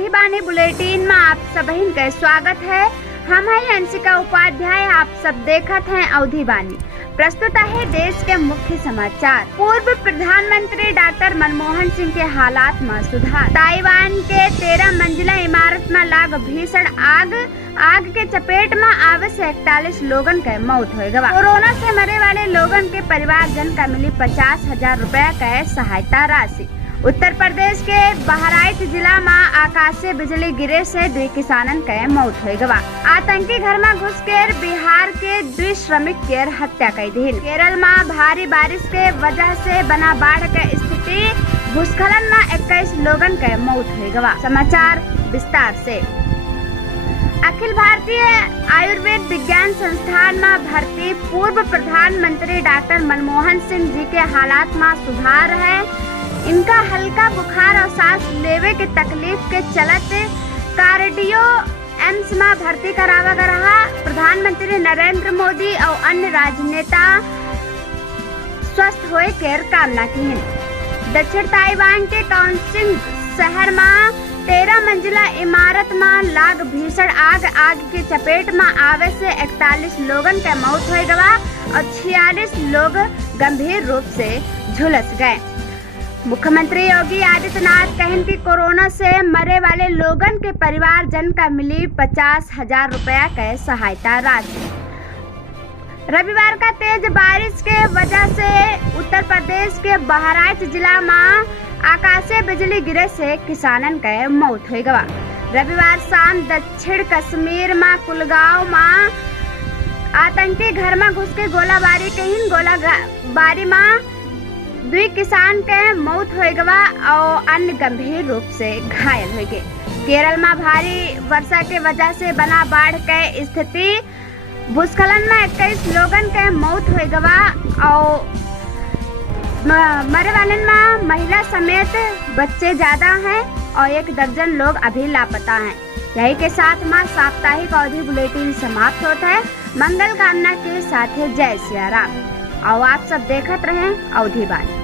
अवधि बानी बुलेटिन में आप सभी का स्वागत है। हम हैं अंशिका उपाध्याय। आप सब देखत हैं अवधि बानी। प्रस्तुत है देश के मुख्य समाचार। पूर्व प्रधानमंत्री डॉक्टर मनमोहन सिंह के हालात में सुधार। ताइवान के 13 मंजिला इमारत में लाग भीषण आग के चपेट में आवे से 41 लोगन के मौत हो गवा। कोरोना से मरे वाले लोगन के परिवारजन का मिली 50,000 रुपया का सहायता राशि। उत्तर प्रदेश के बहराइच जिला में आकाशीय बिजली गिरे से 2 किसानन के मौत हो गवा। आतंकी घर में घुस कर बिहार के 2 श्रमिक के हत्या कर दी। केरल में भारी बारिश के वजह से बना बाढ़ के स्थिति। भूस्खलन में 21 लोगन के मौत हो गवा। समाचार विस्तार से। अखिल भारतीय आयुर्वेद विज्ञान संस्थान में भर्ती पूर्व प्रधानमंत्री डॉक्टर मनमोहन सिंह जी के हालात में सुधार है। इनका हल्का बुखार और सांस लेवे के तकलीफ के चलते कार्डियो एम्स में भर्ती करावा रहा। प्रधानमंत्री नरेंद्र मोदी और अन्य राजनेता स्वस्थ होए के कामना की। दक्षिण ताइवान के काउंसिंग शहर में 13 मंजिला इमारत में लाग भीषण आग की चपेट में आवे से 41 लोगन के मौत हो गवा और 46 लोग गंभीर रूप से झुलस गए। मुख्यमंत्री योगी आदित्यनाथ कहन कि कोरोना से मरे वाले लोगन के परिवारजन का मिली 50,000 रुपया के सहायता राशि। रविवार का तेज बारिश के वजह से उत्तर प्रदेश के बहराइच जिला में आकाशीय बिजली गिरे से किसानन के मौत हो गवा। रविवार शाम दक्षिण कश्मीर में कुलगांव में आतंकी घर में घुस के गोलाबारी में 2 किसान के मौत हो गवा और अन्य गंभीर रूप से घायल हो गए। केरल में भारी वर्षा के वजह से बना बाढ़ के स्थिति। भूस्खलन में 21 लोगन के मौत हो गवा और मरे वाले में महिला समेत बच्चे ज्यादा हैं और 1 दर्जन लोग अभी लापता हैं। यही के साथ में साप्ताहिक अवधि बुलेटिन समाप्त होता है। मंगल कामना के साथ जय सिया राम। और आप सब देखत रहें अवधि बानी।